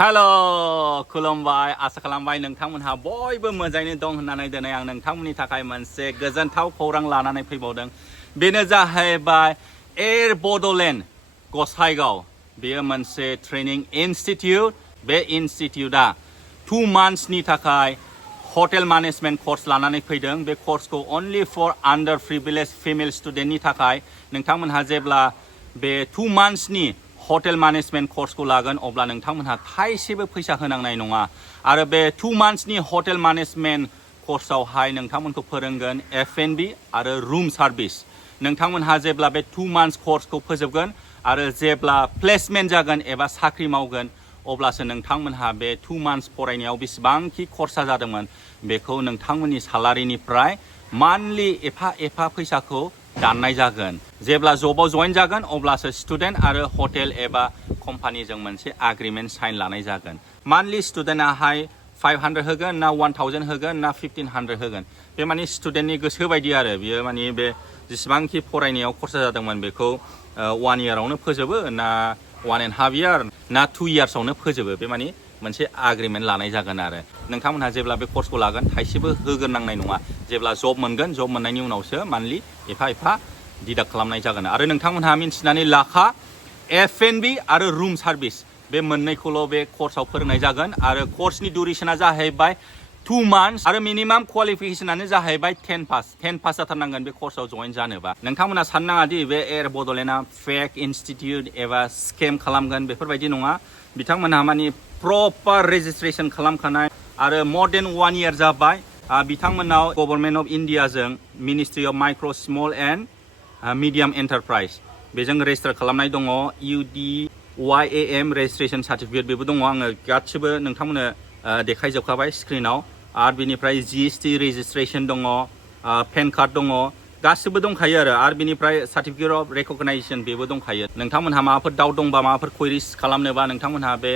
हेल' खुलुमबाय आसा खालामबाय नोंथांमोनहा बयबो मोजाङैनो दं होननानै दिनै आं नोंथांमोननि थाखाय मोनसे गोजोनथाव खौरां लानानै फैबावदों बेनो जाहैबाय एयार बड'लेण्ड गसाइगाव बेयो मोनसे ट्रेनिं इनस्टिट्यूट बे इनस्टिट्यूटआ 2 monthsनि थाखाय हटेल मैनेजमेंट कोर्स लानानै फैदों बे कोर्सखौ only for under privileged female स्टुडेन्टनि थाखाय नोंथांमोनहा जेब्ला बे 2 monthsनि हटेल मैनेजमेंट कोर्सखौ लागोन अब्ला नोंथांमोनहा थाइसेबो फैसा होनांनाय नङा आरो बे 2 monthsनि हटेल मैनेजमेंट कोर्सआवहाय नोंथांमोनखौ फोरोंगोन F&B आरो रूम सार्विस नोंथांमोनहा जेब्ला बे 2 months कोर्सखौ फोजोबगोन आरो जेब्ला प्लेसमेन्ट जागोन एबा साख्रि मावगोन अब्लासो नोंथांमोनहा बे 2 months फरायनायाव बेसेबांखि खरसा जादोंमोन बेखौ नोंथांमोननि सालारिनिफ्राय मान्थलि एफा फैसाखौ दाननाय जागोन जेब्ला जबाव जइन जागोन अब्लासो स्टुडेन्ट आरो हटेल एबा कम्पानिजों मोनसे एग्रीमेन्ट साइन लानाय जागोन मान्थलि स्टुडेन्टआहाय 500 होगोन ना 1000 होगोन ना 1500 होगोन बे माने स्टुडेन्टनि गोसो बायदि आरो बियो माने बे जेसेबांखि फरायनायाव खरसा जादोंमोन बेखौ 1 yearआवनो फोजोबो ना 1.5 year ना 2 yearsआवनो फोजोबो बे माने मोनसे एग्रीमेन्ट लानाय जागोन आरो नोंथांमोनहा जेब्ला बे कर्सखौ लागोन थाइसेबो होग्रोनांनाय नङा जेब्ला जब मोनगोन जब मोननायनि उनावसो मान्थलि एफा डिडाक्ट खालामनाय जागोन आरो नोंथांमोनहा मिन्थिनानै लाखा F&B आरो रूम सार्विस बे मोननैखौल' बे कर्सआव फोरोंनाय जागोन आरो कर्सनि ड्यूरेशना जाहैबाय 2 months आरो मिनिमाम क्वालिफिकेशनानो जाहैबाय 10 पास जाथारनांगोन बे कर्सआव जइन जानोबा नोंथांमोना साननाङा दि बे एयार बड'लेण्डआ फेक इनस्टिट्यूट एबा स्केम खालामगोन बेफोरबायदि नङा बिथांमोनहा माने प्रपार रेजिस्ट्रेशन खालामखानाय आरो more than 1 year जाबाय बिथांमोनाव गभर्नमेन्ट अफ इन्डियाजों ministry of micro' small and medium enterprise बेजों रेजिस्टार खालामनाय दङ UDYAM रेजिस्ट्रेशन सार्टिफिकेट बेबो दङ आङो गासिबो नोंथांमोननो देखायजोबखाबाय स्क्रिनाव आरो बिनिफ्राय GST रेजिस्ट्रेशन दङ पेन कार्ड दङ गासिबो दंखायो आरो बिनिफ्राय सार्टिफिकेट अफ रेकगनाइजेशन बेबो दंखायो नोंथांमोनहा माबाफोर डाउट दंबा माबाफोर क्वेरिज खालामनोबा नोंथांमोनहा बे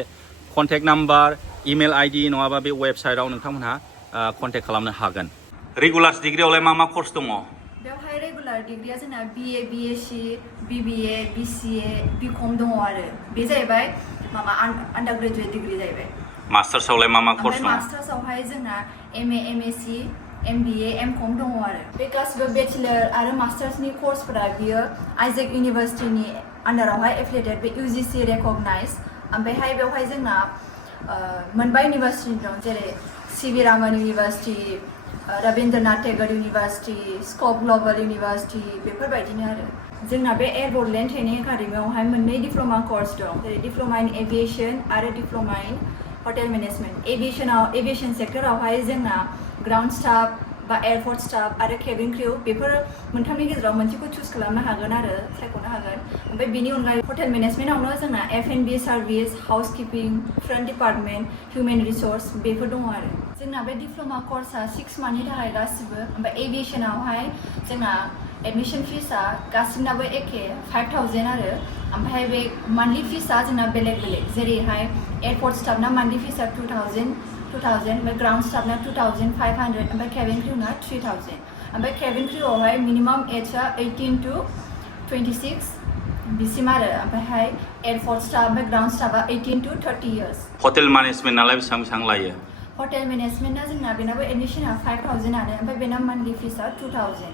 कन्टेक्ट नाम्बार इमेल ID नङाबा बे वेबसाइटआव नोंथांमोनहा कन्टेक्ट खालामनो हागोन रेगुलार डिग्रियावलाय मा कर्स दङ बेवहाय रेगुलार डिग्रिया जोंना BA BSc BBA BCA BCom दङ आरो बे जाहैबाय माबा आन्डार ग्रेजुवेट डिग्रि जाहैबाय मास्टार्सआवलाय मा कर्स दङ मास्टार्सआवहाय जोंना MA MSc MBA MCom दङ आरो बे गासिबो बेचलर आरो मास्टार्सनि कर्सफोरा बियो आइजेक इउनिभार्सिटिनि आन्डारावहाय एफिलिएटेड बे UGC रेकगनाइज ओमफ्रायहाय बेवहाय जोंना मोनबा इउनिभार्सिटि दं जेरै CB Raman university Rabindranath Tagore university scope global university बेफोरबायदिनो आरो जोंना बे एयार बड'लेण्ड ट्रेनिं एकाडेमियावहाय मोननै डिप्ल'मा कर्स दं जेरै डिप्ल'मा इन एभिएशन आरो डिप्ल'मा इन हटेल मेनेजमेन्ट एभिएशन सेक्टरावहाय जोंना ग्राउन्ड स्टाफ बा एयारपर्ट स्टाफ आरो केबिन क्रिउ बेफोर मोनथामनि गेजेराव मोनसेखौ चुज खालामनो हागोन आरो सायख'नो हागोन ओमफ्राय बिनि अनगायै हटेल मेनेजमेन्टआवनो जोंना F&B service housekeeping front department human resource बेफोर दङ आरो जोंना बे डिप्ल'मा कर्सआ 6 monthनि थाखाय गासिबो ओमफ्राय एभिएशनावहाय जोंना एडमिशन फिसआ गासिबनाबो एखे 5000 आरो ओमफ्राय बे मान्थलि फिसआ जोंना बेलेग जेरैहाय एयारपर्ट स्टाफना मान्थलि फिसआ 2000 ओमफ्राय ग्राउन्ड स्टाफना 2500 ओमफ्राय केबिन क्रिउना 3000 ओमफ्राय केबिन क्रिउआवहाय मिनिमाम एजआ 18 to 26 बिसिम आरो ओमफ्रायहाय एयारपर्ट स्टाफ ओमफ्राय ग्राउन्ड स्टाफआ 18 to 30 years हटेल मेनेजमेन्टनालाय बेसेबां लायो हटेल मेनेजमेन्टना जोंना बेनाबो एडमिशना 5000 आनो ओमफ्राय बेना मान्थलि फिसआ 2000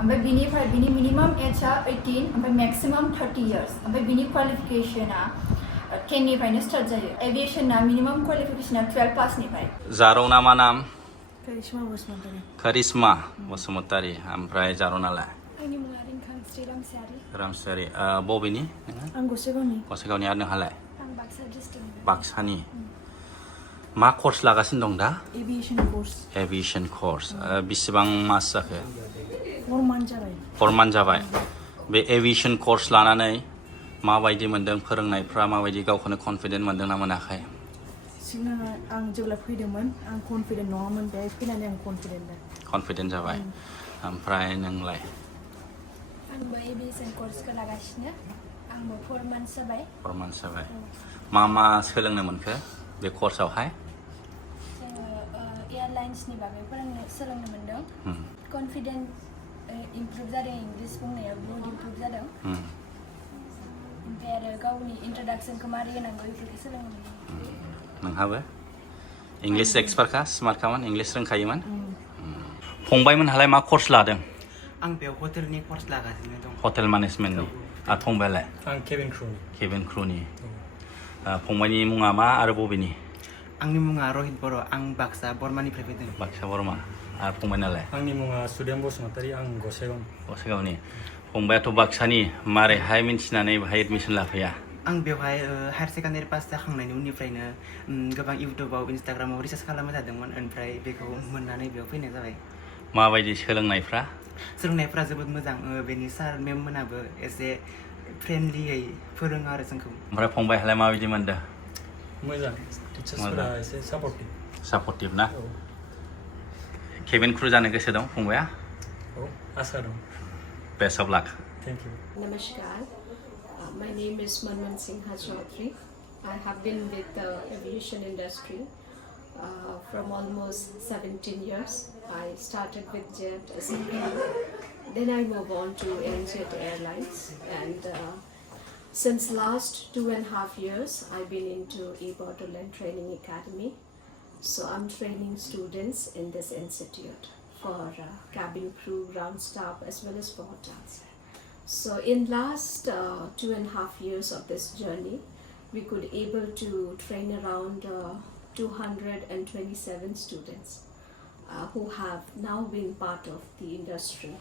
ओमफ्राय बिनिफ्राय बिनि मिनिमाम एजआ 18 ओमफ्राय मेक्सिमाम 30 years ओमफ्राय बिनि क्वालिफिकेशना 10 निफ्रायनो स्टार्ट जायो एभिएशनना मिनिमाम क्वालिफिकेशना 12 पासनिफ्राय जारौना मा नाम करिश्मा बसुमतारी ओमफ्राय जारौनालाय आंनि मुङा रिंखांस्रि रामसारि बबेनि आं गसाइगावनि आरो नोंहालाय आं बाक्सा डिस्ट्रिक्ट बाक्सानि मा कर्स लागासिनो दं दा एभिएशन कर्स बेसेबां मास जाखो 4 months जाबाय बे एभिएशन कर्स लानानै माबायदि मोनदों फोरोंनायफ्रा माबायदि गावखौनो कन्फिडेन्ट मोनदों ना मोनाखै सिगां आं जेब्ला फैदोंमोन आं कन्फिडेन्ट नङामोन बेहाय फैनानै आं कन्फिडेन्ट जाबाय ओमफ्राय नोंलाय आंबो एभिएशन कर्सखौ लागासिनो आंबो 4 months जाबाय मा सोलोंनो मोनखो बे कर्सआवहाय जोङो एयारलाइन्सनि बागै सोलोंनो मोनदों कन्फिडेन्ट इमप्रुभ जादों इंलिश बुंनायाव बहुद इमप्रुभ जादों ओमफ्राय आरो गावनि इन्ट्रडाक्सनखौ मारै होनांगौ बेफोरखौ सोलोंनो मोनदों नोंहाबो इंलिश एक्सपार्टखा स्मार्टखामोन इंलिश रोंखायोमोन फंबायमोनहालाय मा कर्स लादों आं बेयाव हटेलनि कर्स लागासिनो दं हटेल मेनेजमेन्टनि आरो फंबायालाय आं केबिन क्रुनि फंबायनि मुङा मा आरो बबेनि आंनि मुङा रहित बर' आं बाक्सा बर्मानिफ्राय फैदों बाक्सा बरमा आरो फंबायनालाय आंनि मुङा सुदेम बसुमतारी आं गसाइगावनि फंबायाथ' बाक्सानि मारैहाय मिन्थिनानै बाहाय एडमिसन लाफैया आं बेवहाय हायार सेकेन्डारि पास जाखांनायनि उननिफ्रायनो गोबां इउटुबाव इन्सटाग्रामाव रिसार्च खालामबाय थादोंमोन ओमफ्राय बेखौ मोननानै बेयाव फैनाय जाबाय माबायदि सोलोंनायफ्रा जोबोद मोजां बेनि सार मेम मोनाबो एसे फ्रेन्डलियै फोरोङो आरो जोंखौ ओमफ्राय फंबायहालाय माबायदि मोनदों मोजां टिचार्सफोरा एसे सापर्टिभ ना केबिन क्रु जानो गोसो दं फंबाया औ आसा दं best of luck thank you Namaskar. My name is Manman Singha Chaudhary. I have been with the aviation industry from almost 17 years. I started with Jet as a PA. Then I moved on to Jet Airlines. And since last 2.5 years, I've been into Bodoland Training Academy. So I'm training students in this institute for cabin crew, ground staff, as well as for hotels. So in last 2.5 years of this journey, we could able to train around 227 students who have now been part of the industry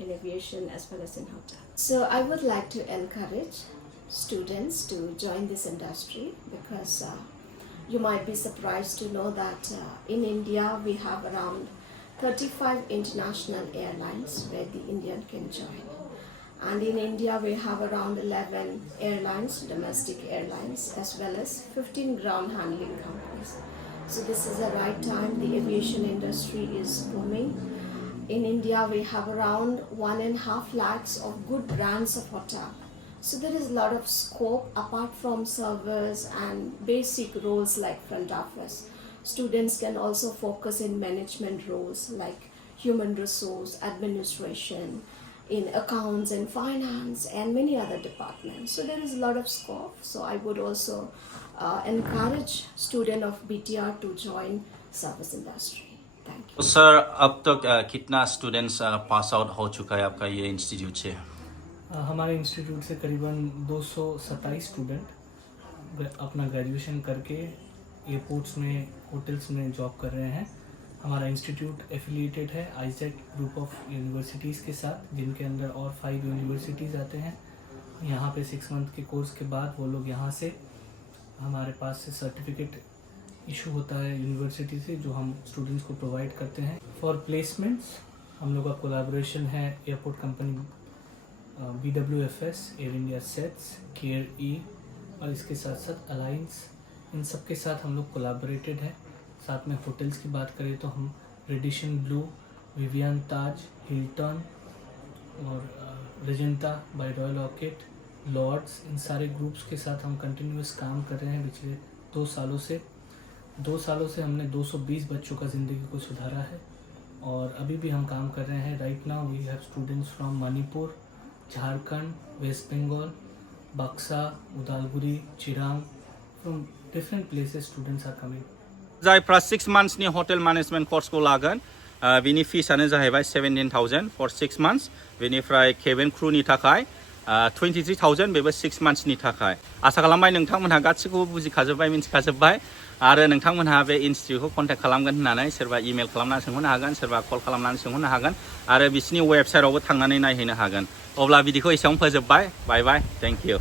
in aviation as well as in hotel. So I would like to encourage students to join this industry because you might be surprised to know that in India we have around 35 international airlines where the Indian can join. And in India we have around 11 airlines, domestic airlines, as well as 15 ground handling companies. So this is the right time. The aviation industry is booming. In India we have around 1.5 lakhs of good brands of hotel. So there is a lot of scope apart from servers and basic roles like front office. Students can also focus in management roles like human resource, administration, in accounts and finance and many other departments. So there is a lot of scope. So I would also encourage students of BTR to join service industry. Thank you. सर अब तक कितना students pass out हो चुका है आपका ये institute से हमारे institute से करीबन 227 स्टूडेंट अपना ग्रेजुएशन करके एयरपोर्ट्स में होटल्स में जॉब कर रहे हैं हमारा इंस्टीट्यूट एफिलिएटेड है आइजेक ग्रुप ऑफ यूनिवर्सिटीज़ के साथ जिनके अंदर और 5 यूनिवर्सिटीज़ आते हैं यहाँ पे 6 मंथ के कोर्स के बाद वो लोग यहाँ से हमारे पास से सर्टिफिकेट इशू होता है यूनिवर्सिटी से जो हम स्टूडेंट्स को प्रोवाइड करते हैं फॉर प्लेसमेंट्स हम लोग का कोलैबोरेशन है airport company BWFS, air India SATS, केयर ई और इसके साथ साथ अलायंस इन सब के साथ हम लोग कोलैबोरेटेड है साथ में होटल्स की बात करें तो हम Radisson blue, Vivian Taj, Hilton और रेजेंटा बाय रॉयल ऑर्किड, लॉर्ड्स इन सारे ग्रुप्स के साथ हम कंटिन्यूस काम कर रहे हैं पिछले 2 सालों से 2 सालों से हमने 220 बच्चों का ज़िंदगी को सुधारा है और अभी भी हम काम कर रहे हैं right now we have students from Manipur Jharkhand West Bengal Baksa Udalguri Chirang from different places students are coming जायफ्रा 6 monthsनि हटेल मेनेजमेंट कर्सखौ लागोन बिनि फिसानो जाहैबाय 17,000 फर 6 months बेनिफ्राय केबिन क्रुनि थाखाय 23,000 बेबो 6 monthsनि थाखाय आसा खालामबाय नोंथांमोनहा गासैखौबो बुजिखाजोब्बाय मिन्थिखाजोब्बाय आरो नोंथांमोनहा बे इनस्टिट्यूटखौ कन्टेक्ट खालामगोन होननानै सोरबा इमेल खालामनानै सोंहरनो हागोन सोरबा कल खालामनानै सोंहरनो हागोन आरो बिसिनि वेबसाइटआवबो थांनानै नायहैनो हागोन अब्ला बिदिखौ एसेयावनो फोजोबबाय बाय बाय थेंक इउ